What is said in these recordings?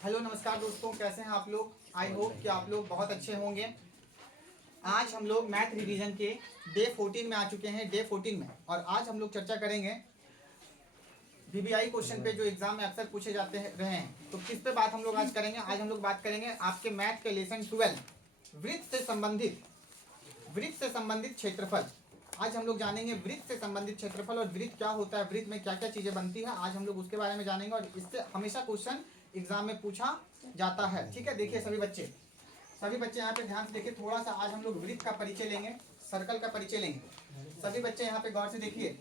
Hello नमस्कार दोस्तों, कैसे हैं आप लोग। आई होप कि आप लोग बहुत अच्छे होंगे। आज हम लोग मैथ रिवीजन के डे 14 में आ चुके हैं, डे 14 में। और आज हम लोग चर्चा करेंगे वीबीआई क्वेश्चन पे जो एग्जाम में अक्सर पूछे जाते रहे हैं। तो किस पे बात हम लोग आज करेंगे। आज हम लोग बात करेंगे आपके मैथ के लेसन 12 वृत्त से संबंधित क्षेत्रफल। आज हम लोग जानेंगे वृत्त से संबंधित क्षेत्रफल और वृत्त क्या होता है, वृत्त में क्या क्या चीजें बनती है। आज हम लोग उसके बारे में जानेंगे और इससे हमेशा क्वेश्चन एग्जाम में पूछा जाता है। ठीक है, देखिए सभी बच्चे यहाँ पे ध्यान से देखिए। थोड़ा सा आज हम लोग वृत्त का परिचय लेंगे, सर्कल का परिचय लेंगे। सभी बच्चे यहाँ पे गौर से देखिए।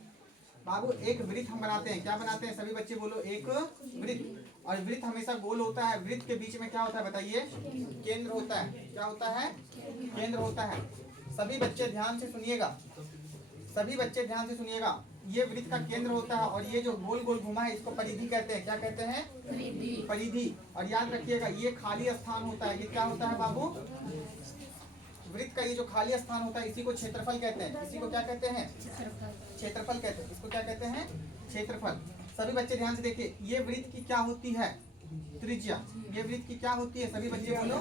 बाबू, एक वृत्त हम बनाते हैं, क्या बनाते हैं सभी बच्चे बोलो, एक वृत्त। और वृत्त हमेशा गोल होता है। वृत्त के बीच में क्या होता है बताइए, केंद्र होता है। क्या होता है, केंद्र होता है। सभी बच्चे ध्यान से सुनिएगा, ये वृत्त का केंद्र होता है और ये जो गोल गोल घुमा है इसको परिधि कहते हैं। क्या कहते हैं, परिधि। और याद रखिएगा ये खाली स्थान होता है। ये क्या होता है बाबू, वृत्त का ये जो खाली स्थान होता है इसी को क्षेत्रफल कहते हैं। इसी को क्या कहते हैं, क्षेत्रफल कहते हैं। इसको क्या कहते हैं, क्षेत्रफल। सभी बच्चे ध्यान से देखिए, ये वृत्त की क्या होती है, त्रिज्या। ये वृत्त की क्या होती है, सभी बच्चे बोलो,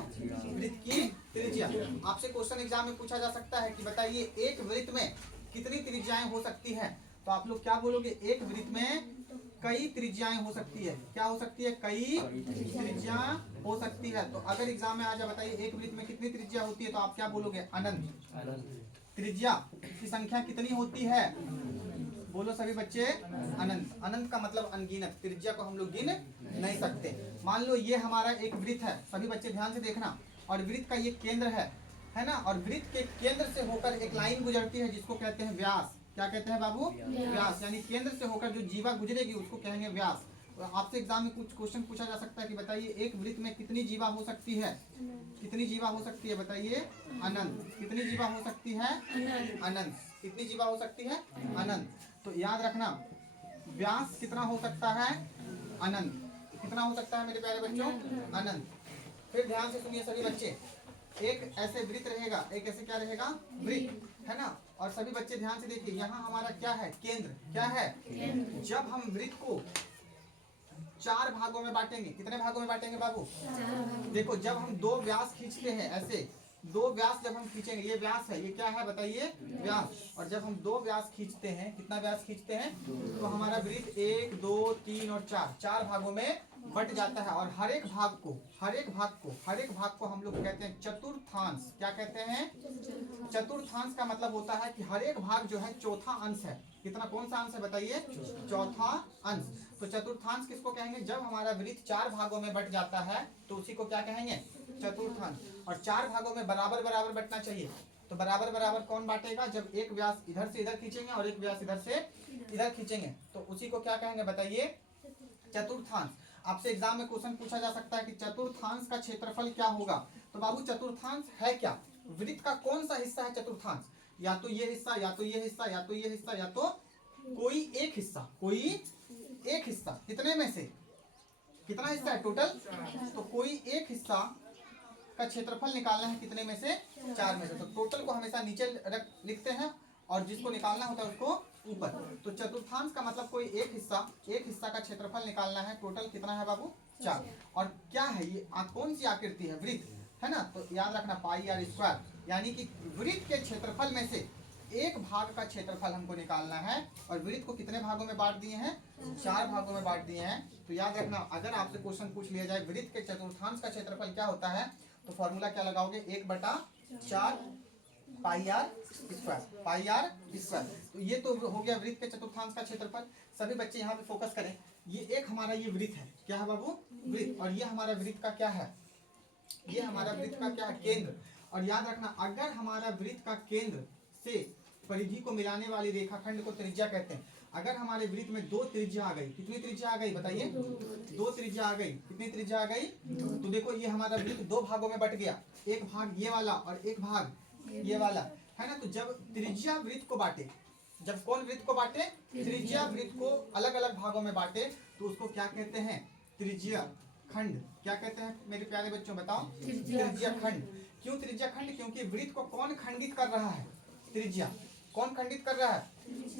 वृत्त की त्रिज्या। आपसे क्वेश्चन एग्जाम में पूछा जा सकता है कि बताइए एक वृत्त में कितनी त्रिज्याएं हो सकती है। तो आप लोग क्या बोलोगे, एक वृत्त में कई त्रिज्याएं हो सकती है। क्या हो सकती है, कई त्रिज्या हो सकती है। तो अगर एग्जाम में आ जाए बताइए एक वृत्त में कितनी त्रिज्या होती है, तो आप क्या बोलोगे, अनंत। त्रिज्या की संख्या कितनी होती है, बोलो सभी बच्चे, अनंत। अनंत का मतलब अनगिनत। त्रिज्या को हम लोग गिन नहीं सकते। मान लो ये हमारा एक वृत्त है, सभी बच्चे ध्यान से देखना। और वृत्त का ये केंद्र है ना। और वृत्त के केंद्र से होकर एक लाइन गुजरती है जिसको कहते हैं व्यास। क्या कहते हैं बाबू, व्यास। यानी केंद्र से होकर जो जीवा गुजरेगी उसको कहेंगे व्यास। आपसे एग्जाम में कुछ क्वेश्चन पूछा जा सकता है कि बताइए एक वृत्त में कितनी जीवा हो सकती है, कितनी जीवा हो सकती है बताइए, अनंत। कितनी जीवा हो सकती है, अनंत। कितनी जीवा हो सकती है, अनंत। तो याद रखना व्यास कितना हो सकता है, अनंत। कितना हो सकता है मेरे प्यारे बच्चों, अनंत। फिर ध्यान से सुनिए सभी बच्चे, एक ऐसे वृत्त रहेगा, एक ऐसे क्या रहेगा, वृत्त, है ना। और सभी बच्चे ध्यान से देखिए, यहाँ हमारा क्या है, केंद्र। क्या है, जब हम वृत्त को 4 भागों में बांटेंगे, कितने भागों में बांटेंगे बाबू, देखो जब हम 2 व्यास खींचते हैं, ऐसे 2 व्यास जब हम खींचेंगे, ये व्यास है, ये क्या है बताइए, व्यास। और जब हम 2 व्यास खींचते हैं, कितना व्यास खींचते हैं, तो हमारा वृत्त 1 2 3 और 4 भागों में बट जाता है। और हर एक भाग को हम लोग कहते हैं चतुर्थांश। क्या कहते हैं, चतुर्थांश का मतलब होता है कि हर एक भाग जो है चौथा अंश है। कितना, कौन सा अंश है बताइए, चौथा अंश। तो चतुर्थांश किसको कहेंगे, जब हमारा वृत्त 4 भागों में बट जाता है तो उसी को क्या कहेंगे, चतुर्थांश। और 4 भागों में बराबर बराबर बटना चाहिए। तो बराबर बराबर कौन बांटेगा, जब एक व्यास इधर से इधर खींचेंगे और एक व्यास इधर से इधर खींचेंगे तो उसी को क्या कहेंगे बताइए, चतुर्थांश। आपसे एग्जाम में क्वेश्चन पूछा जा सकता है कि चतुर्थांश का क्षेत्रफल क्या होगा। तो बाबू चतुर्थांश है क्या, वृत्त का कौन सा हिस्सा है चतुर्थांश, या तो ये हिस्सा, या तो ये हिस्सा, या तो ये हिस्सा, या तो कोई एक हिस्सा, कोई एक हिस्सा। कितने में से, कितना हिस्सा है टोटल, तो कोई एक हिस्सा का क्षेत्रफल निकालना है, कितने में से, 4 में से। तो टोटल को हमेशा नीचे लिखते हैं और जिसको निकालना होता है उसको ऊपर। तो चतुर्थांश का मतलब कोई एक हिस्सा का क्षेत्रफल निकालना है। टोटल कितना है बाबू, 4। और क्या है ये, कौन सी आकृति है, वृत्त है ना। तो याद रखना पाई आर स्क्वायर, यानी कि वृत्त के क्षेत्रफल में से एक भाग का क्षेत्रफल हमको निकालना है। और वृत्त को कितने भागों में बांट दिए हैं, 4 भागों में बांट दिए हैं। तो याद रखना अगर आपसे क्वेश्चन पूछ लिया जाए वृत्त के चतुर्थांश का क्षेत्रफल क्या होता है, तो फॉर्मूला क्या लगाओगे, 1/4 pi R square, pi R square. तो ये तो हो गया वृत्त के चतुर्थांश का क्षेत्रफल। सभी बच्चे यहाँ पे फोकस करें, ये एक हमारा ये वृत्त है, क्या है बाबू, वृत्त। और ये हमारा वृत्त का क्या है, ये हमारा वृत्त का क्या है, केंद्र। और याद रखना अगर हमारा वृत्त का केंद्र से परिधि को मिलाने वाली रेखाखंड को त्रिज्या कहते हैं। अगर हमारे वृत्त में 2 त्रिज्या आ गई, कितनी त्रिज्या आ गई बताइए, 2 त्रिज्या आ गई। कितनी त्रिज्या आ गई, तो देखो ये हमारा वृत्त 2 भागों में बट गया, एक भाग ये वाला और एक भाग ये वाला, है ना। तो जब त्रिज्या वृत्त को बांटे, जब कौन वृत्त को बांटे, त्रिज्या वृत्त को अलग अलग भागों में बांटे तो उसको क्या कहते हैं, त्रिज्या खंड। क्या कहते हैं मेरे प्यारे बच्चों बताओ, त्रिज्या खंड। क्यों त्रिज्या खंड, क्योंकि वृत्त को कौन खंडित कर रहा है, त्रिज्या। कौन खंडित कर रहा है,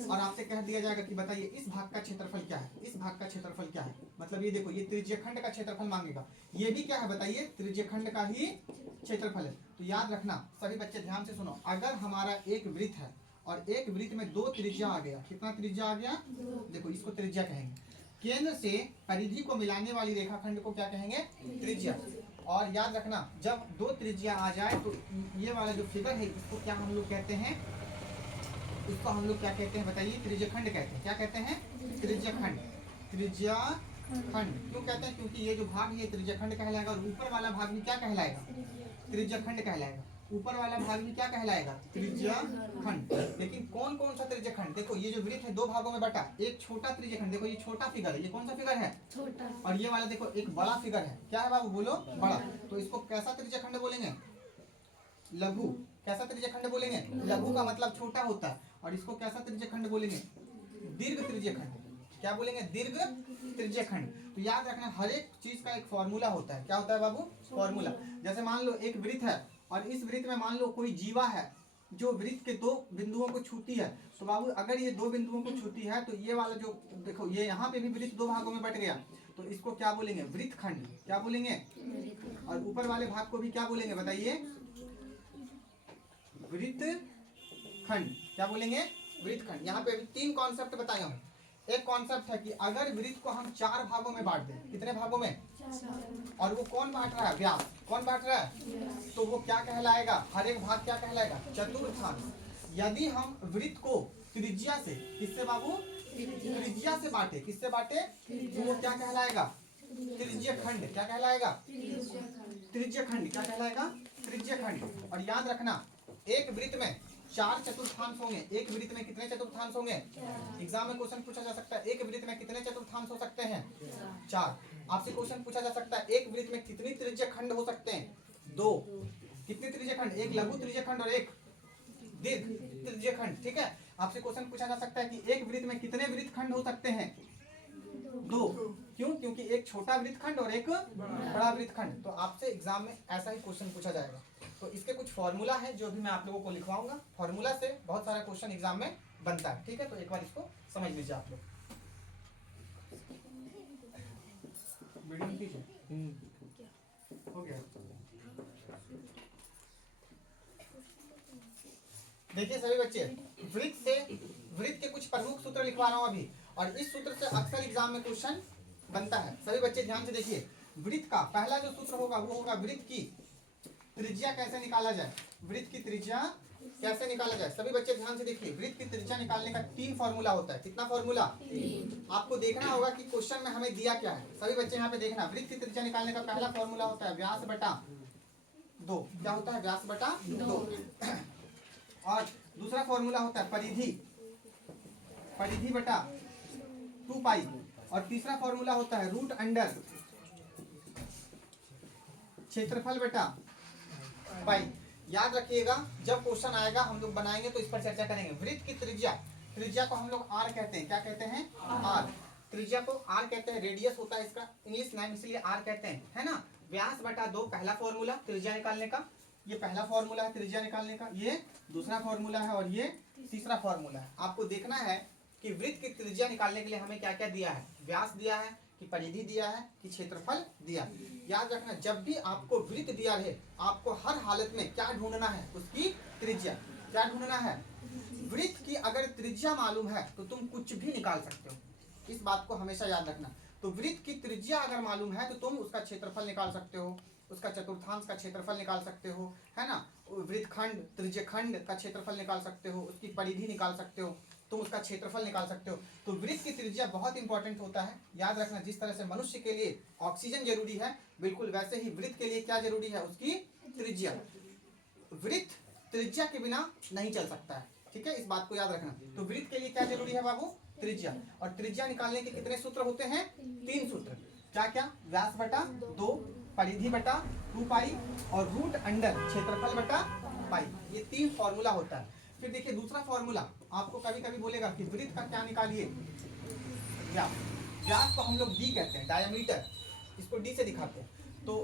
और आपसे कह दिया जाएगा कि बताइए इस भाग का क्षेत्रफल क्या है, इस भाग का क्षेत्रफल क्या है। मतलब ये देखो, ये त्रिज्यखंड का क्षेत्रफल मांगेगा, ये भी क्या है बताइए, त्रिज्यखंड का ही क्षेत्रफल है। तो याद रखना सभी बच्चे ध्यान से सुनो, अगर हमारा एक वृत्त है और एक वृत्त में दो त्रिज्या आ गया, कितना त्रिज्या आ गया, देखो इसको त्रिज्या कहेंगे। केंद्र से परिधि को मिलाने वाली रेखाखंड को क्या कहेंगे, त्रिज्या। और याद रखना जब दो त्रिज्या आ जाए तो ये वाला जो फिगर है इसको क्या हम लोग कहते हैं, इसको हम लोग क्या कहते हैं बताइए, त्रिज्यखंड कहते हैं। क्या कहते हैं, त्रिज्यखंड। त्रिज्यखंड क्यों कहते हैं, क्योंकि ये जो भाग है त्रिज्यखंड कहलाएगा और ऊपर वाला भाग भी क्या कहलाएगा, त्रिज्यखंड कहलाएगा। ऊपर वाला भाग भी क्या कहलाएगा, त्रिज्यखंड। लेकिन कौन कौन सा त्रिज्यखंड, देखो ये जो वृत्त है दो भागों में बटा, एक छोटा त्रिज्यखंड, देखो ये छोटा फिगर है, ये कौन सा फिगर है, छोटा। और ये वाला देखो एक बड़ा फिगर है, क्या है बाबू बोलो, बड़ा। तो इसको कैसा त्रिज्यखंड बोलेंगे, लघु। कैसा त्रिज्यखंड बोलेंगे, लघु का मतलब छोटा होता है। और इसको कैसा त्रिज्यखंड बोलेंगे, दीर्घ त्रिज्यखंड। क्या बोलेंगे, दीर्घ त्रिज्यखंड। तो याद रखना हर एक चीज का एक फॉर्मूला होता है। क्या होता है बाबू, फॉर्मूला। जैसे मान लो एक वृत्त है और इस वृत्त में मान लो कोई जीवा है जो वृत्त के दो बिंदुओं को छूती है। तो बाबू अगर ये दो बिंदुओं को छूती है तो ये वाला जो देखो, ये यहाँ पे भी वृत्त दो भागों में बट गया, तो इसको क्या बोलेंगे, वृत्तखंड। क्या बोलेंगे, और ऊपर वाले भाग को भी क्या बोलेंगे बताइए, वृत्तखंड। क्या बोलेंगे, वृत्तखंड। यहाँ पे अभी तीन कॉन्सेप्ट बताया हूँ। एक कॉन्सेप्ट है कि अगर वृत्त को हम चार भागों में बांट दें, कितने भागों में, और वो कौन बांट रहा है, व्यास। कौन बांट रहा है, तो वो क्या कहलाएगा, हर एक भाग क्या कहलाएगा, चतुर्थांश। यदि हम वृत्त को त्रिज्या से, किससे बाबू, त्रिज्या से बांटे, किससे बांटे, तो वो क्या कहलाएगा, त्रिज्यखंड। क्या कहलाएगा, त्रिज्यखंड। क्या कहलाएगा, त्रिज्यखंड। और याद रखना एक वृत्त में चार चतुर्थांश होंगे। एक वृत्त में कितने चतुर्थांश होंगे, एग्जाम में क्वेश्चन पूछा जा सकता है, एक वृत्त में कितने चतुर्थांश हो सकते हैं, चार। आपसे क्वेश्चन पूछा जा सकता है एक वृत्त में कितनी त्रिज्यखंड हो सकते हैं, दो। कितने त्रिज्यखंड, एक लघु त्रिज्यखंड और एक दीर्घ त्रिज्यखंड। ठीक है, आपसे क्वेश्चन पूछा जा सकता है कि एक वृत्त में कितने वृत्तखंड हो सकते हैं, दो। क्यों, क्योंकि एक छोटा वृत्तखंड और एक बड़ा वृत्तखंड। तो आपसे एग्जाम में ऐसा ही क्वेश्चन पूछा जाएगा। तो इसके कुछ फॉर्मूला है जो भी मैं आप लोगों को लिखवाऊंगा। फॉर्मूला से बहुत सारा क्वेश्चन एग्जाम में बनता है। ठीक है, तो एक बार इसको समझ लीजिए आप लोग। हो गया। देखिए सभी बच्चे, वृत्त के कुछ प्रमुख सूत्र लिखवा रहा हूं अभी, और इस सूत्र से अक्सर एग्जाम में क्वेश्चन बनता है। सभी बच्चे ध्यान से देखिए, वृत्त का पहला जो सूत्र होगा वो होगा वृत्त की त्रिज्या कैसे निकाला जाए। वृत्त की त्रिज्या कैसे निकाला जाए, सभी बच्चे ध्यान से देखिए। वृत्त की त्रिज्या निकालने का तीन फॉर्मूला होता है। कितना फॉर्मूला, आपको देखना होगा कि क्वेश्चन में हमें दिया क्या है। सभी बच्चे यहाँ पे देखना, वृत्त की त्रिज्या निकालने का पहला फॉर्मूला होता है व्यास बटा दो। क्या होता है, व्यास बटा दो। और दूसरा फॉर्मूला होता है परिधि बटा 2 पाई। और तीसरा फॉर्मूला होता है रूट अंडर क्षेत्रफल बटा पाई। याद रखिएगा, जब क्वेश्चन आएगा हम लोग बनाएंगे तो इस पर चर्चा करेंगे। वृत्त की त्रिज्या को हम लोग आर कहते हैं। क्या कहते हैं, आर। त्रिज्या को आर कहते हैं, रेडियस होता है इसका इंग्लिश नेम, इसलिए आर कहते हैं, है ना। व्यास बटा दो पहला फॉर्मूला त्रिज्या निकालने का, ये पहला फॉर्मूला है त्रिज्या निकालने का, ये दूसरा फॉर्मूला है और ये तीसरा फॉर्मूला है। आपको देखना है कि वृत्त की त्रिज्या निकालने के लिए हमें क्या क्या दिया है, व्यास दिया है कि परिधि दिया है कि क्षेत्रफल दिया है। याद रखना जब भी आपको वृत्त दिया रहे, आपको हर हालत में क्या ढूंढना है, उसकी त्रिज्या। क्या ढूंढना है, वृत्त की अगर त्रिज्या मालूम है तो तुम कुछ भी निकाल सकते हो। इस बात को हमेशा याद रखना। तो वृत्त की त्रिज्या अगर मालूम है तो तुम उसका क्षेत्रफल निकाल सकते हो, उसका चतुर्थांश का क्षेत्रफल निकाल सकते हो, है ना। वृत्तखंड त्रिज्यखंड का क्षेत्रफल निकाल सकते हो, उसकी परिधि निकाल सकते हो, तुम उसका क्षेत्रफल निकाल सकते हो। तो वृत्त की त्रिज्या बहुत इंपॉर्टेंट होता है। याद रखना, जिस तरह से मनुष्य के लिए ऑक्सीजन जरूरी है, बिल्कुल वैसे ही वृत्त के लिए क्या जरूरी है, उसकी त्रिज्या। वृत्त त्रिज्या के बिना नहीं चल सकता है। ठीक है, इस बात को याद रखना। तो वृत्त के लिए क्या जरूरी है बाबू, त्रिज्या। और त्रिज्या निकालने के कितने सूत्र होते हैं, तीन सूत्र। क्या क्या, व्यास बटा दो, परिधि बटा 2 पाई और रूट अंडर क्षेत्रफल बटा पाई। ये तीन फॉर्मूला होता है। फिर देखिए दूसरा फॉर्मूला, आपको कभी कभी बोलेगा कि वृत्त का क्या निकालिए, व्यास को हम लोग डी कहते हैं, डायमीटर, इसको डी से दिखाते हैं। तो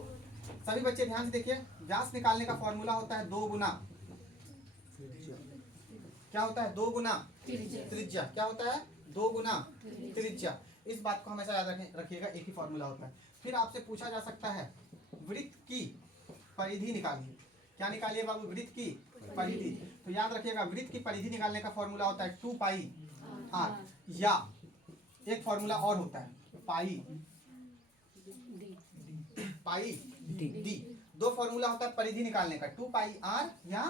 सभी बच्चे ध्यान से देखिए, व्यास निकालने का फॉर्मूला होता है 2 गुना क्या होता है? 2 गुना त्रिज्या। क्या होता है? 2 गुना त्रिज्या। इस बात को हमेशा याद रखिएगा, एक ही फॉर्मूला होता है। फिर आपसे पूछा जा सकता है वृत्त की परिधि निकालिए। क्या निकालिए बाबू? वृत्त की परिधि। तो याद रखिएगा वृत्त की परिधि निकालने का फॉर्मूला होता है 2 पाई r, या एक फॉर्मूला और होता है पाई डी। 2 फॉर्मूला होता है परिधि निकालने का, 2 पाई r या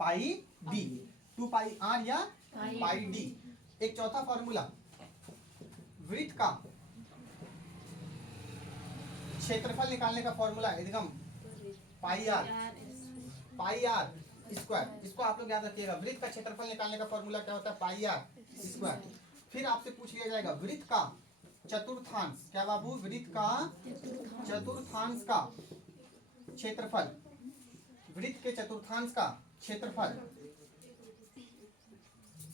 पाई डी। 2 पाई r या पाई डी। एक चौथा फॉर्मूला वृत्त का क्षेत्रफल निकालने का फॉर्मूला एकदम पाई आर स्क्वायर। इसको आप लोग याद रखिएगा। वृत्त का क्षेत्रफल निकालने का फॉर्मूला क्या होता है? पाई आर स्क्वायर। फिर आपसे पूछ लिया जाएगा वृत्त का चतुर्थांश। क्या बाबू? वृत्त का चतुर्थांश का क्षेत्रफल। वृत्त के चतुर्थांश का क्षेत्रफल।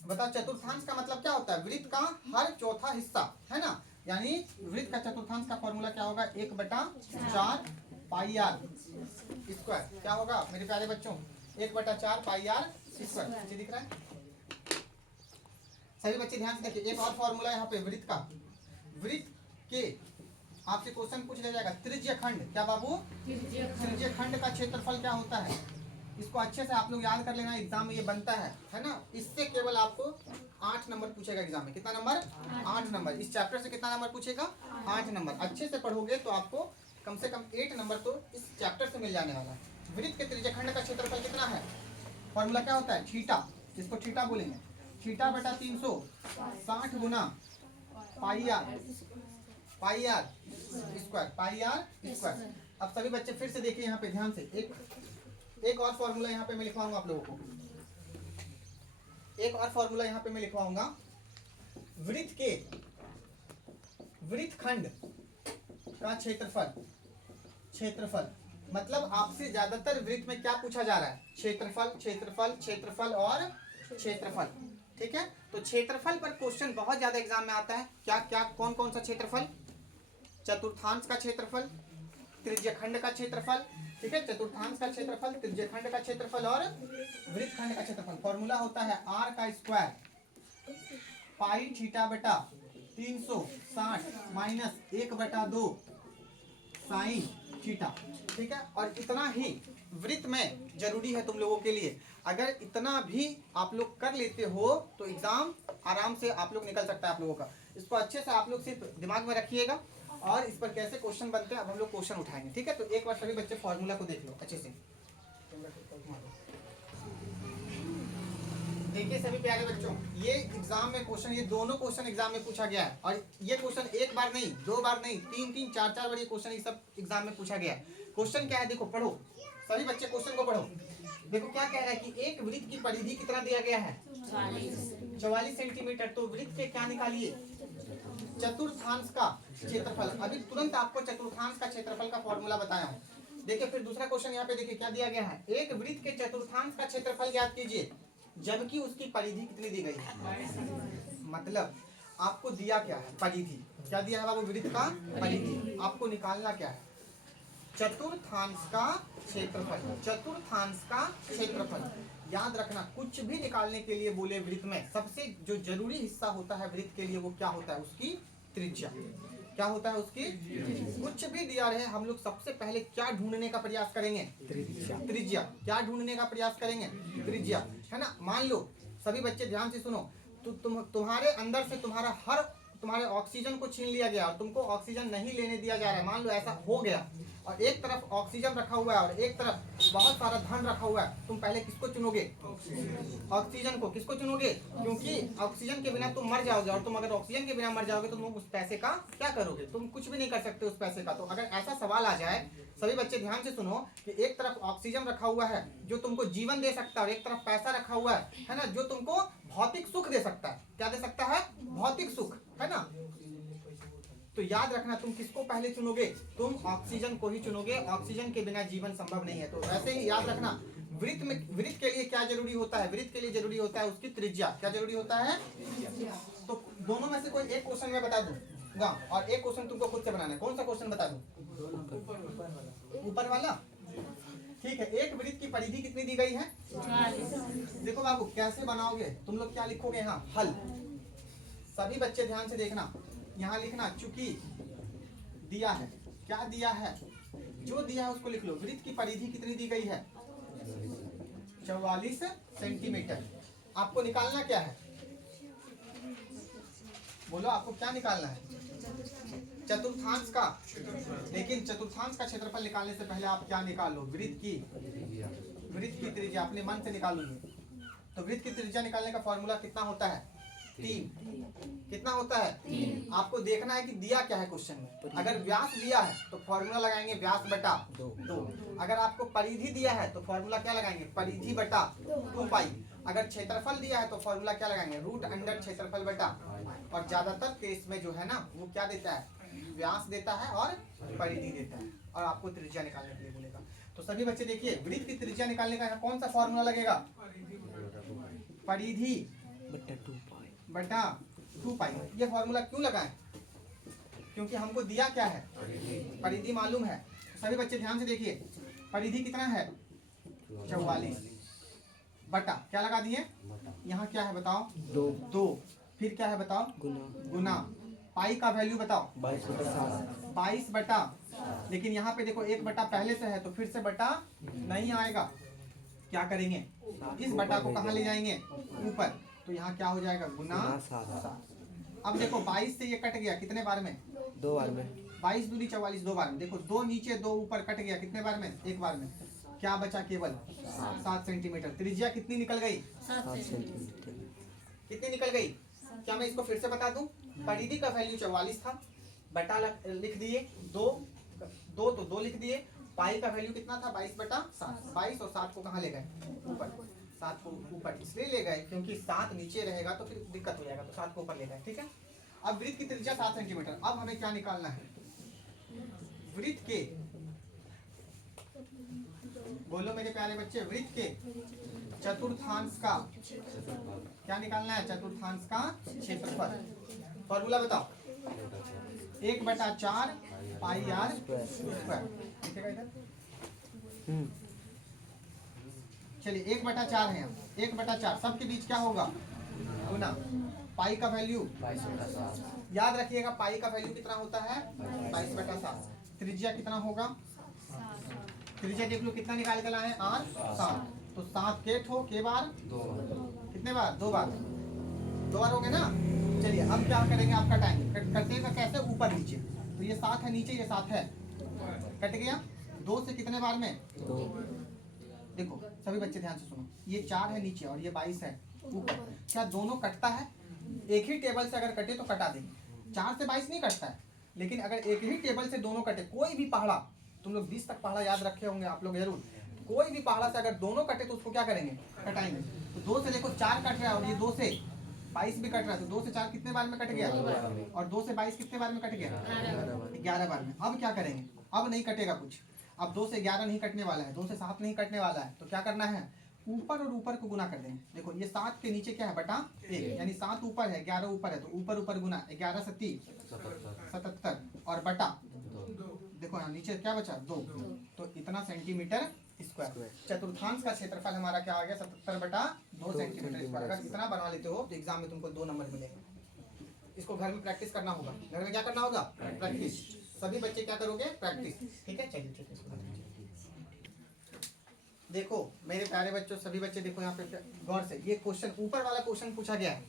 बताओ चतुर्थांश का मतलब क्या होता है? वृत्त का हर चौथा हिस्सा, है ना। यानी वृत्त का चतुर्थांश का फॉर्मूला क्या होगा? 1/4 पाई आर स्क्वायर। क्या होगा मेरे प्यारे बच्चों? 1/4 पाई आर स्क्वायर। दिख रहा है? सभी बच्चे ध्यान से देखिए। एक और फॉर्मूला यहाँ पे वृत्त का। वृत्त के आपसे क्वेश्चन पूछ लिया जाएगा त्रिज्य खंड। क्या बाबू? त्रिज्य खंड का क्षेत्रफल क्या होता है? इसको अच्छे से आप लोग याद कर लेना, एग्जाम में ये बनता है ना। इससे केवल आपको 8 नंबर पूछेगा एग्जाम में। कितना नंबर? 8 नंबर। इस चैप्टर से कितना नंबर पूछेगा? 8 नंबर। अच्छे से पढ़ोगे तो आपको कम से कम 8 नंबर तो इस चैप्टर से मिल जाने वाला है। वृत्त के त्रिज्य खंड का क्षेत्रफल कितना है? फॉर्मूला क्या होता है? थीटा। इसको थीटा बोलेंगे। थीटा बटा 360 गुना पाई आर स्क्वायर। अब सभी बच्चे फिर से देखिए यहाँ पे ध्यान से। एक और फॉर्मूला यहाँ पे मैं लिखवाऊंगा आप लोगों को। एक और फॉर्मूला यहाँ पे मैं लिखवाऊंगा। वृत्त खंड का क्षेत्रफल मतलब आपसे ज्यादातर वृत्त में क्या पूछा जा रहा है? क्षेत्रफल और क्षेत्रफल। ठीक है। तो क्षेत्रफल पर क्वेश्चन बहुत ज्यादा एग्जाम में आता है। क्या कौन कौन सा क्षेत्रफल? चतुर्थांश का क्षेत्रफल, त्रिज्यखंड का क्षेत्रफल। ठीक है। चतुर्थांश का क्षेत्रफल, त्रिज्यखंड का क्षेत्रफल और वृत्त खंड का क्षेत्रफल। फॉर्मूला होता है r का स्क्वायर पाई थीटा बटा 360 माइनस 1/2 साइन थीटा। ठीक है। और इतना ही वृत्त में जरूरी है तुम लोगों के लिए। अगर इतना भी आप लोग कर लेते हो तो एग्जाम आराम से आप लोग निकल सकता है आप लोगों का। इसको अच्छे से आप लोग सिर्फ दिमाग में रखिएगा और इस पर कैसे क्वेश्चन बनते हैं अब हम लोग क्वेश्चन उठाएंगे। ठीक है। तो एक बार सभी बच्चे फॉर्मूला को देख लो अच्छे से। देखिए सभी प्यारे बच्चों, ये एग्जाम में क्वेश्चन, ये दोनों क्वेश्चन एग्जाम में पूछा गया है। और ये क्वेश्चन एक बार नहीं, 2 बार नहीं, 3 4 बार ये क्वेश्चन ये सब एग्जाम में पूछा गया है। क्वेश्चन क्या है देखो, पढ़ो सभी बच्चे, क्वेश्चन को पढ़ो। देखो क्या कह रहा है कि एक वृत्त की परिधि कितना दिया गया है? 44 सेंटीमीटर। तो वृत्त के क्या निकालिए? चतुर्थांश का क्षेत्रफल। अभी तुरंत आपको चतुर्थांश का क्षेत्रफल का फॉर्मूला बताया हूँ। देखिए फिर दूसरा क्वेश्चन यहाँ पे देखिए क्या दिया गया है। एक वृत्त के चतुर्थांश का क्षेत्रफल ज्ञात कीजिए जबकि उसकी परिधि कितनी दी गई है। मतलब आपको दिया क्या है? परिधि। क्या दिया है बाबू? वृत्त का परिधि। आपको निकालना क्या है? चतुर्थांश का क्षेत्रफल। चतुर्थांश का क्षेत्रफल याद रखना। कुछ भी निकालने के लिए बोले वृत्त में सबसे जो जरूरी हिस्सा होता है वृत्त के लिए वो क्या होता है? उसकी त्रिज्या। क्या होता है? उसकी कुछ भी दिया रहे हम लोग सबसे पहले क्या ढूंढने का प्रयास करेंगे? त्रिज्या। क्या ढूंढने का प्रयास करेंगे? त्रिज्या, है ना। मान लो सभी बच्चे ध्यान से सुनो, तो तुम्हारे अंदर से तुम्हारे ऑक्सीजन को छीन लिया गया और तुमको ऑक्सीजन नहीं लेने दिया जा रहा है। मान लो ऐसा हो गया और एक तरफ ऑक्सीजन रखा हुआ है और एक तरफ बहुत सारा धन रखा हुआ है। तुम पहले किसको चुनोगे? ऑक्सीजन को। किसको चुनोगे? क्योंकि ऑक्सीजन के बिना तुम मर जाओगे और तुम अगर ऑक्सीजन के बिना मर जाओगे तो तुम उस पैसे का क्या करोगे? तुम कुछ भी नहीं कर सकते उस पैसे का। तो अगर ऐसा सवाल आ जाए, सभी बच्चे ध्यान से सुनो, कि एक तरफ ऑक्सीजन रखा हुआ है जो तुमको जीवन दे सकता है और एक तरफ पैसा रखा हुआ है ना, जो तुमको भौतिक सुख दे सकता है। क्या दे सकता है? भौतिक सुख, है ना। तो याद रखना तुम किसको पहले चुनोगे? तुम ऑक्सीजन को ही चुनोगे। ऑक्सीजन के बिना जीवन संभव नहीं है। तो वैसे ही याद रखना वृत्त के लिए क्या जरूरी होता है? वृत्त के लिए जरूरी होता है उसकी त्रिज्या। क्या जरूरी होता है? तो दोनों में से कोई एक क्वेश्चन मैं बता दूंगा और एक क्वेश्चन तुमको खुद से बनाना है। कौन सा क्वेश्चन बता दूं? ऊपर वाला। ठीक है, एक वृत्त की परिधि कितनी दी गई है? 44। देखो बाबू कैसे बनाओगे तुम लोग, क्या लिखोगे यहाँ? हल। सभी बच्चे ध्यान से देखना, यहाँ लिखना चूंकि दिया है, क्या दिया है, जो दिया है उसको लिख लो। वृत्त की परिधि कितनी दी गई है? 44 सेंटीमीटर। आपको निकालना क्या है? बोलो आपको क्या निकालना है? चतुर्थांश का। लेकिन चतुर्थांश का क्षेत्रफल निकालने से पहले आप क्या निकाल लो? वृत्त की त्रिज्या अपने मन से निकालोगे। तो वृत्त की त्रिज्या निकालने का फॉर्मूला कितना होता है? 3। कितना होता है? 3। आपको देखना है कि दिया क्या है क्वेश्चन में। अगर व्यास दिया है तो फॉर्मूला लगाएंगे व्यास बटा 2। अगर आपको परिधि दिया है तो फॉर्मूला क्या लगाएंगे? परिधि बटा 2 पाई। अगर क्षेत्रफल दिया है तो फॉर्मूला क्या लगाएंगे? रूट अंडर क्षेत्रफल बटा। और ज्यादातर केस में जो है ना वो क्या देता है? व्यास देता है और परिधि देता है, और आपको त्रिज्या निकालने के लिए बोलेगा। तो सभी बच्चे देखिए, वृत्त की त्रिज्या निकालने का कौन सा फॉर्मूला लगेगा? परिधि बटा 2 पाई। ये फॉर्मूला क्यों लगाएं? क्योंकि हमको दिया क्या है? परिधि मालूम है। सभी बच्चे ध्यान से देखिए, परिधि कितना है? 44 बटा क्या लगा दिए? यहाँ क्या है बताओ? 2। फिर क्या है बताओ? गुना। पाई का वैल्यू बताओ? 22 बटा। लेकिन यहाँ पे देखो 1 बटा पहले से है तो फिर से बटा नहीं आएगा। क्या करेंगे? इस बटा को कहाँ ले जाएंगे? ऊपर। तो यहाँ क्या हो जाएगा? गुना 7। अब देखो 22 से ये कट गया कितने बार में? 2 बार में। 22 दूनी 44 2 बार में। देखो 2 नीचे 2 ऊपर कट गया कितने बार में? 1 बार में। क्या बचा? केवल 7 सेंटीमीटर। त्रिज्या कितनी निकल गई? 7 सेंटीमीटर। कितनी निकल गई? क्या मैं इसको फिर से बता दूं? परिधि का वैल्यू 44 था, बटा लिख दिए 2 तो 2 लिख दिए। पाई का वैल्यू कितना था? 22 बटा 7। 22 और 7 को कहाँ ले गए? ऊपर। 7 को ऊपर इसलिए ले गए क्योंकि 7 नीचे रहेगा तो फिर दिक्कत हो जाएगा, तो 7 को ऊपर ले गए। ठीक है, अब वृत्त की त्रिज्या 7 सेंटीमीटर। अब हमें क्या निकालना है? वृत्त के, बोलो मेरे प्यारे बच्चे, वृत्त के चतुर्थांश का क्या निकालना है? चतुर्थांश का क्षेत्रफल। फॉर्मूला बताओ? 1/4 पाई आर स्क्वायर। लिखेगा इधर। चलिए 1/4 है यहाँ। 1/4 सबके बीच क्या होगा? गुना। पाई का वैल्यू याद रखिएगा, पाई का वैल्यू कितना होता है? 22/7। त्रिज्या कितना होगा? त्रिज्या देख लो कितना निकाल कर लाए हैं? 7। तो 7 के बार 2। कितने बार? 2 बार। 2 बार हो गए ना। चलिए हम क्या करेंगे? आपका टाइम करते हैं कैसे? ऊपर नीचे। तो ये 7 है नीचे, ये 7 है, कट गया 2 से कितने बार में? 2। देखो सभी बच्चे ध्यान से सुनो, ये 4 है नीचे और ये 22 है ऊपर। क्या दोनों कटता है? एक ही टेबल से अगर कटे तो कटा देंगे। 4 से 22 नहीं कटता है, लेकिन अगर एक ही टेबल से दोनों कटे, कोई भी पहाड़ा, तुम लोग 20 तक पहाड़ा याद रखे होंगे आप लोग जरूर, कोई भी पहाड़ा से अगर दोनों कटे तो उसको क्या करेंगे? कटाएंगे। तो 2 से देखो 4 कट रहा है और ये 2 से 22 भी कट रहा है, तो 2 से 4 कितने बार में कट गया? और 2 से 22 कितने बार में कट गया? 11 बार में। अब क्या करेंगे? अब नहीं कटेगा कुछ। अब 2 से 11 नहीं कटने वाला है, 2 से 7 नहीं कटने वाला है, तो क्या करना है? ऊपर और ऊपर को गुना कर देंगे। देखो ये 7 के नीचे क्या है? बटा 1, यानी 7 ऊपर है 11 ऊपर है, तो ऊपर ऊपर गुना 11 × 7 = 77 और बटा देखो यहाँ नीचे क्या बचा? 2। तो इतना सेंटीमीटर स्क्वायर। चतुर्थांश का क्षेत्रफल हमारा क्या आ गया? 77/2 सेंटीमीटर स्क्वायर। अगर इतना बना लेते हो तो एग्जाम में तुमको 2 नंबर मिलेगा। इसको घर में प्रैक्टिस करना होगा। घर में क्या करना होगा? प्रैक्टिस। सभी बच्चे क्या करोगे? प्रैक्टिस। ठीक है, चलिए ठीक है। देखो मेरे प्यारे बच्चों, सभी बच्चे देखो यहाँ पे गौर से, ये क्वेश्चन ऊपर वाला क्वेश्चन पूछा गया है।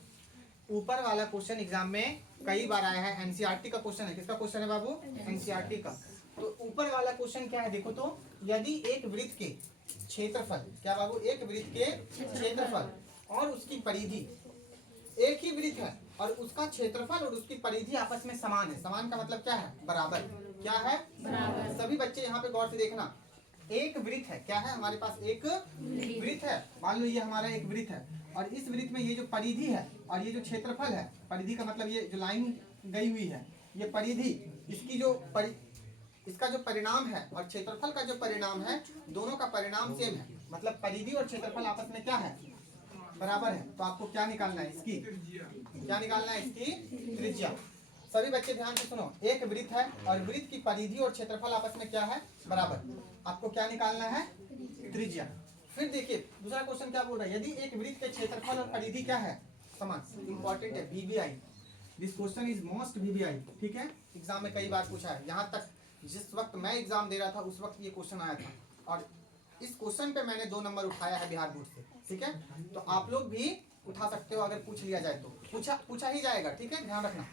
ऊपर वाला क्वेश्चन एग्जाम में कई बार आया है। एनसीईआरटी का क्वेश्चन है। किसका क्वेश्चन है बाबू? एनसीईआरटी का। तो ऊपर वाला क्वेश्चन क्या है देखो तो, यदि एक वृत्त के क्षेत्रफल, क्या बाबू? एक वृत्त के क्षेत्रफल और उसकी परिधि, एक ही वृत्त है और उसका क्षेत्रफल और उसकी परिधि आपस में समान है। समान का मतलब क्या है? बराबर। क्या है? बराबर। सभी बच्चे यहाँ पे गौर से देखना, एक वृत्त है, क्या है हमारे पास? एक वृत्त है। मान लो ये हमारा एक वृत्त है और इस वृत्त में ये जो परिधि है और ये जो क्षेत्रफल है, परिधि का मतलब ये जो लाइन गई हुई है, ये परिधि, इसकी जो इसका जो परिणाम है और क्षेत्रफल का जो परिणाम है, दोनों का परिणाम सेम है। मतलब परिधि और क्षेत्रफल आपस में क्या है? बराबर है। तो आपको क्या निकालना है? इसकी क्या निकालना है? इसकी त्रिज्या। सभी बच्चे ध्यान से सुनो, एक वृत्त है और वृत्त की परिधि और क्षेत्रफल आपस में क्या है, बराबर। आपको क्या निकालना है, त्रिज्या। फिर देखिए दूसरा क्वेश्चन क्या बोल रहा है, यदि एक वृत्त के क्षेत्रफल और परिधि क्या है, समान। इंपॉर्टेंट है, BBI, this question is most BBI, ठीक है। एग्जाम में कई बार पूछा है, यहाँ तक जिस वक्त मैं एग्जाम दे रहा था उस वक्त ये क्वेश्चन आया था, और इस क्वेश्चन पे मैंने 2 नंबर उठाया है बिहार बोर्ड से, ठीक है। तो आप लोग भी उठा सकते हो अगर पूछ लिया जाए तो, पूछा ही जाएगा, ठीक है, ध्यान रखना।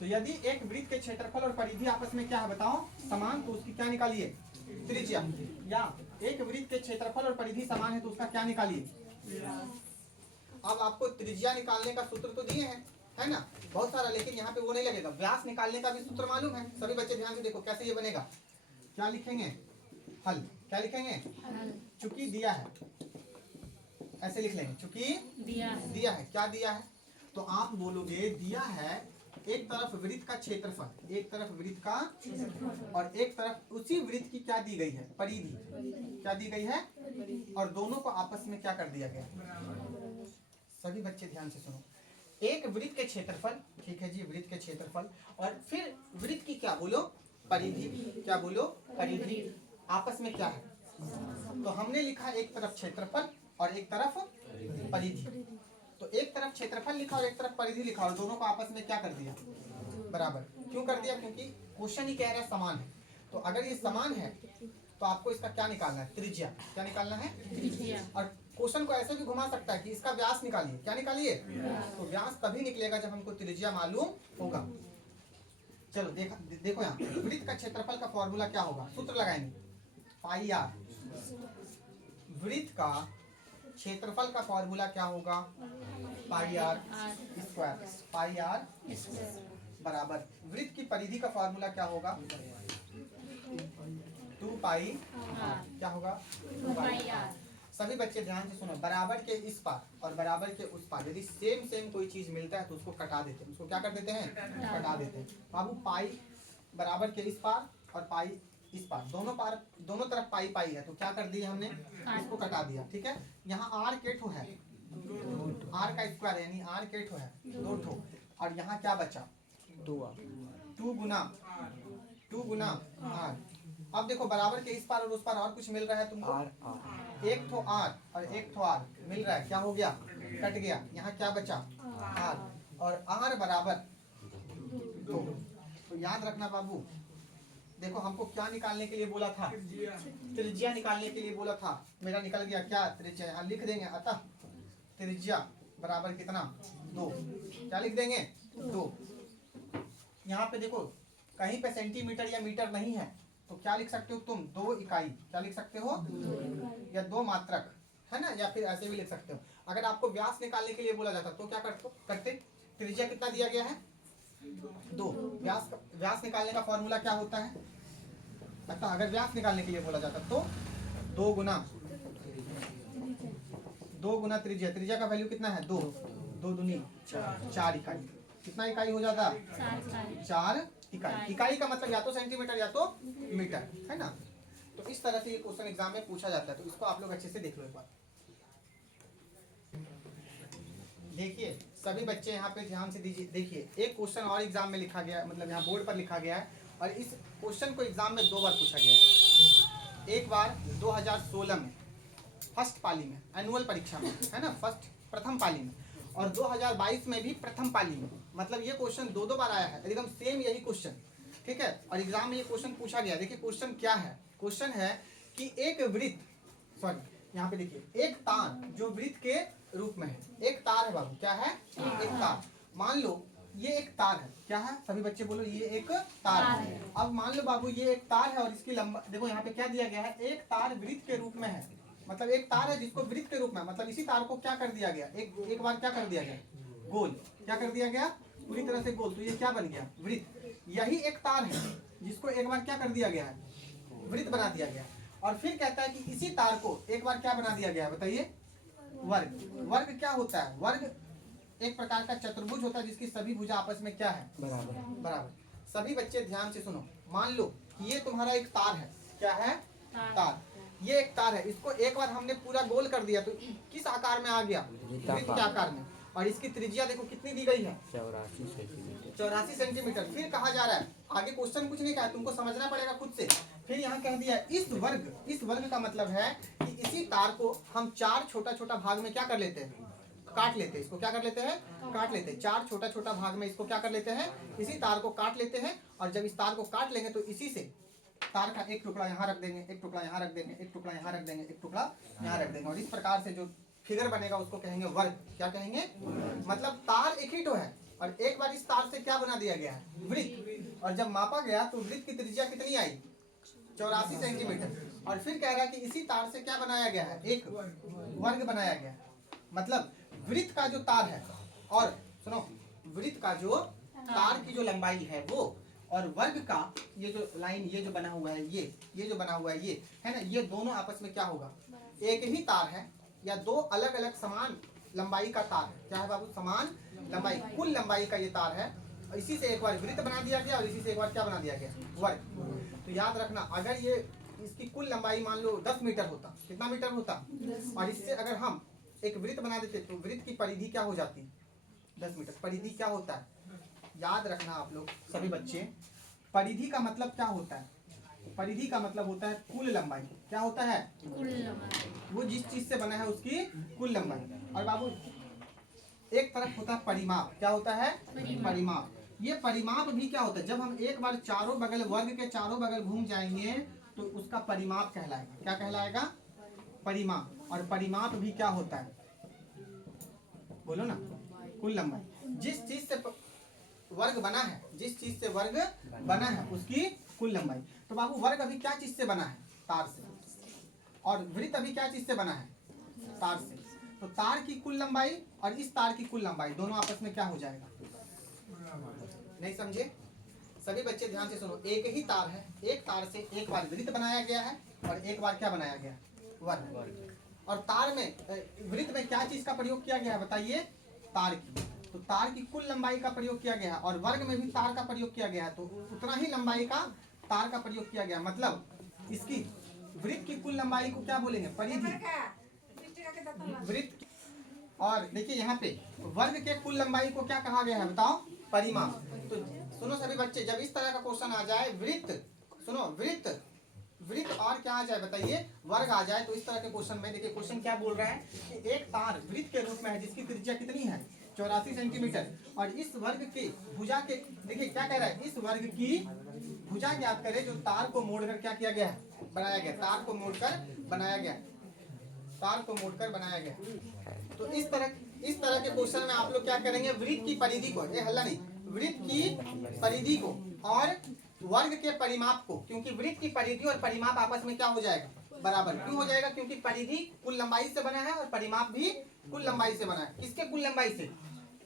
तो यदि एक वृत्त के क्षेत्रफल और परिधि आपस में क्या है बताओ, समान, तो उसकी क्या निकालिए, त्रिज्या। या एक वृत्त के क्षेत्रफल और परिधि समान है तो उसका क्या निकालिए। अब आपको त्रिज्या निकालने का सूत्र तो दिए हैं, है ना, बहुत सारा, लेकिन यहाँ पे वो नहीं लगेगा। व्यास निकालने का भी सूत्र मालूम है, सभी बच्चे ध्यान से देखो कैसे ये बनेगा। क्या लिखेंगे, हल। क्या लिखेंगे, चूंकि दिया है, ऐसे लिख लेंगे, चूंकि दिया है। क्या दिया है, तो आप बोलोगे दिया है एक तरफ वृत्त का क्षेत्रफल, एक तरफ वृत्त का, और एक तरफ उसी वृत्त की क्या दी गई है, परिधि। क्या दी गई है, और दोनों को आपस में क्या कर दिया गया। सभी बच्चे ध्यान से सुनो, एक वृत्त के क्षेत्रफल, ठीक है जी, वृत्त के क्षेत्रफल, और फिर वृत्त की क्या बोलो, परिधि। क्या बोलो, परिधि, आपस में क्या है। तो हमने लिखा एक तरफ क्षेत्रफल और एक तरफ परिधि। तो एक तरफ क्षेत्रफल लिखा और एक तरफ परिधि लिखा, और दोनों को आपस में क्या कर दिया, बराबर। क्यों कर दिया, क्योंकि क्वेश्चन ही कह रहा है समान है। तो अगर ये समान है तो आपको इसका क्या निकालना है, त्रिज्या। क्या निकालना है, त्रिज्या। और क्वेश्चन को ऐसे भी घुमा सकता है कि इसका व्यास निकालिए। क्या निकालिए, तो व्यास तभी निकलेगा जब हमको त्रिज्या मालूम होगा। चलो देखो यहाँ वृत्त का क्षेत्रफल का फॉर्मूला क्या होगा, सूत्र लगाएंगे, पाई आर। वृत्त का क्षेत्रफल का फॉर्मूला क्या होगा, पाई आर स्क्वायर। पाई आर बराबर वृत्त की परिधि का फॉर्मूला क्या होगा, 2 पाई क्या होगा, 2 पाई आर। सभी बच्चे ध्यान से सुनो, बराबर के इस पार और बराबर के उस पार यदि सेम कोई चीज मिलता है तो उसको कटा देते हैं। उसको क्या कर देते हैं, कटा देते हैं। बाबू पाई बराबर के इस पार और पाई इस पार, दोनों तरफ पाई पाई है, तो क्या कर दिया हमने, इसको कटा दिया, ठीक है। यहाँ आर के ठो है, आर का स्क्वायर है, यानी आर के ठो है 2 ठो, और यहाँ क्या बचा, 2 गुना आर। अब देखो बराबर के इस पार और उस पार और कुछ मिल रहा है तुमको, एक ठो आर और एक ठो आर मिल रहा है, क्या हो गया, कट गया। यहाँ क्या बचा, आर, और आर बराबर 2। तो याद रखना बाबू, देखो हमको क्या निकालने के लिए बोला था, त्रिज्या निकालने के लिए बोला था, मेरा निकल गया क्या, त्रिज्या। यहाँ लिख देंगे, अतः त्रिज्या बराबर कितना, 2। क्या लिख देंगे, 2। यहाँ पे देखो कहीं पे सेंटीमीटर या मीटर नहीं है, तो क्या लिख सकते हो तुम, 2 इकाई। क्या लिख सकते हो, या 2 मात्रक, है ना, या फिर ऐसे भी लिख सकते हो। अगर आपको व्यास निकालने के लिए बोला जाता तो क्या करते, त्रिज्या कितना दिया गया है, 2। व्यास निकालने का फॉर्मूला क्या होता है, अतः अगर व्यास निकालने के लिए बोला जाता तो 2 गुना त्रिज्या। त्रिज्या का वैल्यू कितना है, 2 दूनी 4 इकाई। कितना इकाई हो जाता, 4 इकाई। इकाई का मतलब या तो सेंटीमीटर या तो मीटर, है ना। तो इस तरह से ये क्वेश्चन एग्जाम में पूछा जाता है, तो इसको आप लोग अच्छे से देख लो एक बार। देखिए सभी बच्चे यहाँ पे ध्यान से दीजिए, देखिए एक क्वेश्चन और एग्जाम में लिखा गया, मतलब यहाँ बोर्ड पर लिखा गया है, और इस क्वेश्चन को एग्जाम में 2 बार पूछा गया है। एक बार 2016 में फर्स्ट पाली में, एनुअल परीक्षा में, है ना, प्रथम पाली में, और 2022 में भी प्रथम पाली में। मतलब ये क्वेश्चन 2 बार आया है, एकदम सेम यही क्वेश्चन, ठीक है। और एग्जाम में ये क्वेश्चन पूछा गया। देखिए क्वेश्चन क्या है, क्वेश्चन है कि एक वृत्त, सॉरी यहाँ पे देखिए, एक तार जो वृत्त के रूप में है, एक तार है बाबू, क्या है, एक तार। मान लो ये एक तार है, क्या है, सभी बच्चे बोलो, ये एक तार है। अब मान लो बाबू ये एक तार है और इसकी लंबा, देखो यहाँ पे क्या दिया गया है, एक तार वृत्त के रूप में है, मतलब एक तार है जिसको वृत्त के रूप में, मतलब इसी तार को क्या कर दिया गया, एक बार क्या कर दिया गया, गोल। क्या कर दिया गया, पूरी तरह से गोल, तो ये क्या बन गया, वृत्त। यही एक तार है जिसको एक बार क्या कर दिया गया है, वृत्त बना दिया गया। और फिर कहता है कि इसी तार को एक बार क्या बना दिया गया है, बताइए, वर्ग। वर्ग क्या होता है, वर्ग एक प्रकार का चतुर्भुज होता है जिसकी सभी भुजा आपस में क्या है, बराबर। सभी बच्चे ध्यान से सुनो, मान लो कि ये तुम्हारा एक तार है, क्या है, तार। ये एक तार है, इसको एक बार हमने पूरा गोल कर दिया तो किस आकार में आ गया, वृत्त के आकार में। और इसकी त्रिज्या देखो कितनी दी गई है, 84 सेंटीमीटर। फिर कहा जा रहा है, आगे क्वेश्चन कुछ नहीं कहा, तुमको समझना पड़ेगा खुद से। फिर यहाँ कह दिया इस वर्ग का मतलब है कि इसी तार को हम 4 छोटा छोटा भाग में क्या कर लेते हैं, काट लेते हैं। इसको क्या कर लेते हैं, काट लेते हैं। 4 छोटा छोटा भाग में इसको क्या कर लेते हैं, इसी तार को काट लेते हैं। और जब इस तार को काट लेंगे तो इसी से तार का एक टुकड़ा यहाँ रख देंगे, एक टुकड़ा यहाँ रख देंगे, एक टुकड़ा यहाँ रख देंगे, एक टुकड़ा यहाँ रख देंगे। और इस प्रकार से जो फिगर बनेगा उसको कहेंगे वर्ग। क्या कहेंगे, मतलब तार एक ही तो है और एक बार इस तार से क्या बना दिया गया है, वृत्त। और जब मापा गया तो वृत्त की त्रिज्या कितनी आई, 84 सेंटीमीटर। और फिर कह रहा है कि इसी तार से क्या बनाया गया है, एक वर्ग बनाया गया। मतलब वृत्त का जो तार है, और सुनो, वृत्त का जो तार की जो लंबाई है वो, और वर्ग का ये जो लाइन, ये जो बना हुआ है, ये जो बना हुआ है, ये है ना, ये दोनों आपस में क्या होगा, एक ही तार है या दो अलग अलग समान लंबाई का तार है। क्या है बाबू, समान लंबाई, कुल लंबाई का ये तार है। और इसी से एक बार वृत्त बना दिया गया और इसी से एक बार क्या बना दिया गया, वर्ग। तो याद रखना, अगर ये इसकी कुल लंबाई मान लो 10 मीटर होता, कितना मीटर होता, और इससे अगर हम एक वृत्त बना देते तो वृत्त की परिधि क्या हो जाती, 10 मीटर। परिधि क्या होता है, याद रखना आप लोग सभी बच्चे, परिधि का मतलब क्या होता है, परिधि का मतलब होता है कुल लंबाई। क्या होता है, कुल लंबाई, वो जिस चीज से बना है उसकी कुल लंबाई। और बाबू एक तरफ होता है परिमाप। क्या होता है, परिमाप। ये परिमाप भी क्या होता है, जब हम एक बार चारों बगल, वर्ग के चारों बगल घूम जाएंगे तो उसका परिमाप कहलाएगा। क्या कहलाएगा, परिमाप। और परिमाप भी क्या होता है, बोलो ना, कुल लंबाई। जिस चीज से वर्ग बना है, जिस चीज से वर्ग बना है उसकी कुल लंबाई। तो बाबू वर्ग अभी क्या चीज से बना है, तार से। और वृत्त अभी क्या चीज से बना है, तार से। तो तार की कुल लंबाई और इस तार की कुल लंबाई दोनों आपस में क्या हो जाएगा, नहीं समझे सभी बच्चे, ध्यान से सुनो। एक ही तार है, एक तार से एक बार वृत्त बनाया गया है और एक बार क्या बनाया गया, वर्ग। और तार में, वृत्त में क्या चीज का प्रयोग किया गया है बताइए, तार की। तो तार की कुल लंबाई का प्रयोग किया गया है और वर्ग में भी तार का प्रयोग किया गया है, तो उतना ही लंबाई का तार का प्रयोग किया गया। मतलब इसकी वृत्त की कुल लंबाई को क्या बोलेंगे, परिधि, वृत्त। और देखिए यहाँ पे वर्ग के कुल लंबाई को क्या कहा गया है बताओ, परिमाप। तो सुनो सभी बच्चे, जब इस तरह का क्वेश्चन आ जाए, वृत्त, सुनो, वृत्त और क्या आ जाए बताइए, वर्ग आ जाए, तो इस तरह के क्वेश्चन में देखिए क्वेश्चन क्या बोल रहा है कि एक तार वृत्त के रूप में है जिसकी त्रिज्या कितनी है, 84 सेंटीमीटर। और इस वर्ग की भुजा के, देखिए क्या कह रहा है, इस वर्ग की भुजा ज्ञात करे जो तार को मोड़कर क्या किया गया है, बनाया गया। तार को मोड़कर बनाया गया, तार को मोड़कर बनाया गया। तो इस तरह के क्वेश्चन में आप लोग क्या करेंगे, वृत्त की परिधि को, ये हल्ला नहीं, वृत्त की परिधि को और वर्ग के परिमाप को, क्योंकि वृत्त की परिधि और परिमाप आपस में क्या हो जाएगा, बराबर। क्यों हो जाएगा, क्योंकि परिधि कुल लंबाई से बना है और परिमाप भी कुल लंबाई से बना है। किसके कुल लंबाई से,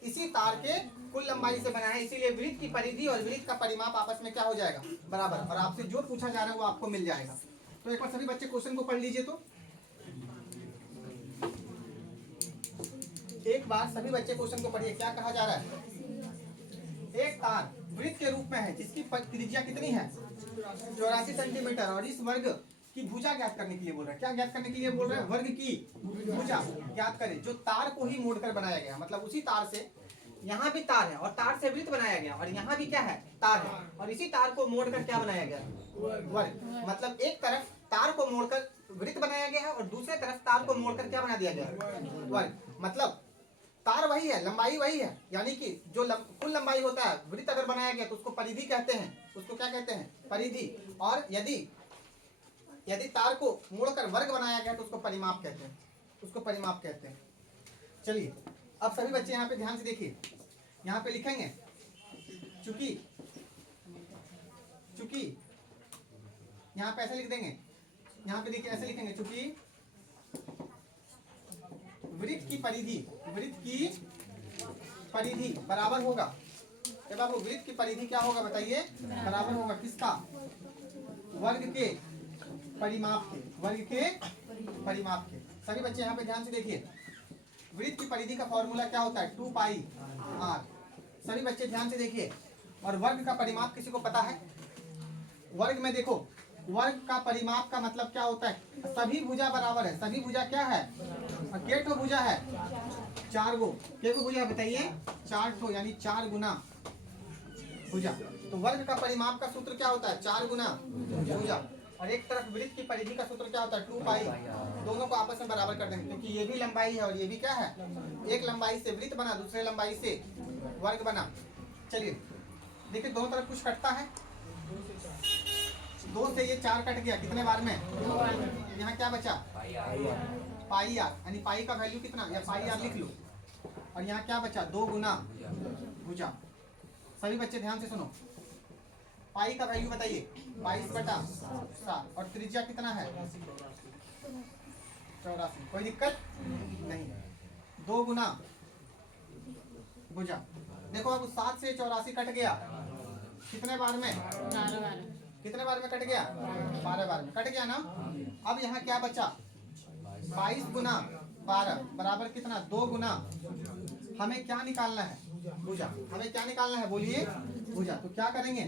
इसी तार के कुल लंबाई से बना है, इसीलिए वृत्त की परिधि और वृत्त का परिमाप आपस में क्या हो जाएगा, बराबर। और आपसे जो पूछा जा रहा है वो आपको मिल जाएगा। तो एक बार सभी बच्चे क्वेश्चन को पढ़ लीजिए। तो एक बार सभी बच्चे क्वेश्चन को पढ़िए, क्या कहा जा रहा है, एक तार वृत्त के रूप में है जिसकी त्रिज्या कितनी है, 84 सेंटीमीटर। और इस वर्ग की भुजा ज्ञात करने के लिए बोल रहा है। क्या ज्ञात करने के लिए बोल रहा है, वर्ग की भुजा ज्ञात करें जो तार को ही मोड़कर बनाया गया। मतलब उसी तार से, यहाँ भी तार है और तार से वृत्त बनाया गया, और यहाँ भी क्या है, तार है, और इसी तार को मोड़कर क्या बनाया गया, वर्ग। मतलब एक तरफ तार को मोड़कर वृत्त बनाया गया है और दूसरे तरफ तार को मोड़कर क्या बना दिया गया, वर्ग। मतलब तार वही है, लंबाई वही है, यानी कि जो कुल लंबाई होता है, वृत्त अगर बनाया गया तो उसको परिधि कहते हैं, उसको क्या कहते हैं, परिधि। और यदि तार को मोड़कर वर्ग बनाया गया तो उसको परिमाप कहते हैं, उसको परिमाप कहते हैं। चलिए अब सभी बच्चे यहाँ पे ध्यान से देखिए, यहाँ पे लिखेंगे चूंकि यहाँ पे ऐसे लिख देंगे, यहाँ पे देखिए ऐसे लिखेंगे, चूंकि वृत्त की परिधि बराबर होगा। जब आपको वृत्त की परिधि क्या होगा बताइए, बराबर होगा किसका, वर्ग के परिमाप के, वर्ग के परिमाप के। सभी बच्चे यहाँ पे ध्यान से देखिए, वृत्त की परिधि का फॉर्मूला क्या होता है, 2 पाई r। सभी बच्चे ध्यान से देखिए। और वर्ग का परिमाप किसी को पता है, वर्ग में देखो, वर्ग का परिमाप का मतलब क्या होता है, सभी भुजा बराबर है। सभी भुजा क्या है, के ठो भुजा है, 4 गो। के गो भुजा बताइए, 4 ठो, यानी 4 गुना भुजा। तो वर्ग का परिमाप का सूत्र क्या होता है? 4 गुना भुजा। और एक तरफ वृत्त की परिधि का सूत्र क्या होता है? 2 पाई। दोनों को आपस में बराबर कर देंगे क्योंकि ये भी लंबाई है और ये भी क्या है? एक लंबाई से वृत्त बना, दूसरे लंबाई से वर्ग बना। चलिए देखिए दोनों तरफ कुछ कटता है, 2 से ये 4 कट गया, कितने बार में? यहाँ क्या बचा? पाई आर, यानी पाई का वैल्यू कितना, या पाई आर लिख लो। और यहाँ क्या बचा? 2 गुना भुजा। सभी बच्चे ध्यान से सुनो, पाई का वैल्यू बताइए। 22/7 और त्रिज्या कितना है? 84। कोई दिक्कत नहीं। 2 गुना भुजा। देखो अब 7 से 84 कट गया, कितने बार में? 12 कितने बार में कट गया? 12 बार में कट गया ना। अब यहाँ क्या बचा? 22 गुना 12 बराबर कितना? 2 गुना, हमें क्या निकालना है? भुजा। हमें क्या निकालना है बोलिए? भुजा। तो क्या करेंगे?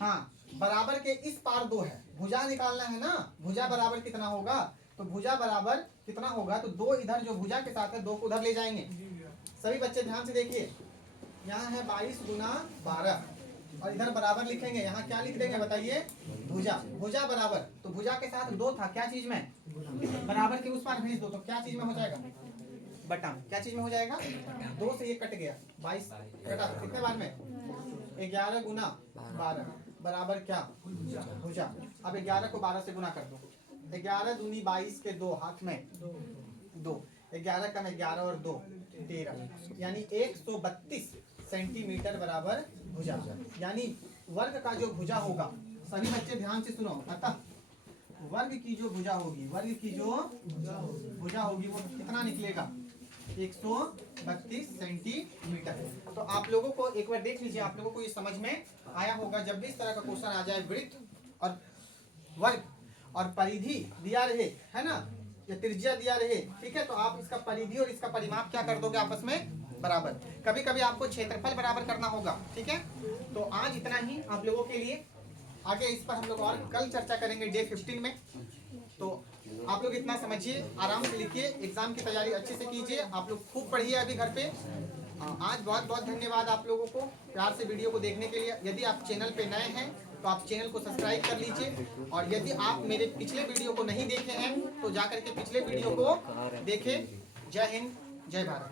हाँ, बराबर के इस पार 2 है, भुजा निकालना है ना। भुजा बराबर कितना होगा? तो भुजा बराबर कितना होगा? तो 2 इधर जो भुजा के साथ है 2 को उधर ले जाएंगे। सभी बच्चे ध्यान से देखिए, यहाँ है 22 गुना 12 और इधर बराबर लिखेंगे। यहाँ क्या लिख देंगे बताइए? भुजा। भुजा बराबर, तो भुजा के साथ 2 था, क्या चीज में? बराबर के उस पार भेज दो तो क्या चीज में हो जाएगा? बटा। क्या चीज में हो जाएगा? 2 से ये कट गया, 22 कटा, कितने बार में? 11 गुना 12 बराबर क्या? भुजा। अब 11 को 12 से गुना कर दो, 11 दूनी 22 के 2 हाथ में 2, 11 कम 11 और 2 13, यानी 132 सेंटीमीटर बराबर भुजा। यानी वर्ग का जो भुजा होगा, सभी बच्चे ध्यान से सुनो, अतः वर्ग की जो भुजा होगी, वर्ग की जो भुजा होगी वो कितना निकलेगा? 132 सेंटीमीटर। तो आप लोगों को एक बार देख लीजिए, आप लोगों को ये समझ में आया होगा। जब भी इस तरह का क्वेश्चन आ जाए, वृत्त और वर्ग और परिधि दिया रहे, है ना, या त्रिज्या दिया रहे, ठीक है, तो आप इसका परिधि और इसका परिमाप क्या कर दोगे? आपस में बराबर। कभी कभी आपको क्षेत्रफल बराबर करना होगा, ठीक है। तो आज इतना ही आप लोगों के लिए, आगे इस पर हम लोग और कल चर्चा करेंगे डे 15 में। तो आप लोग इतना समझिए, आराम से लिखिए, एग्जाम की तैयारी अच्छे से कीजिए, आप लोग खूब पढ़िए अभी घर पे। आज बहुत बहुत धन्यवाद आप लोगों को प्यार से वीडियो को देखने के लिए। यदि आप चैनल पे नए हैं तो आप चैनल को सब्सक्राइब कर लीजिए, और यदि आप मेरे पिछले वीडियो को नहीं देखे हैं तो जाकर के पिछले वीडियो को देखें। जय हिंद, जय भारत।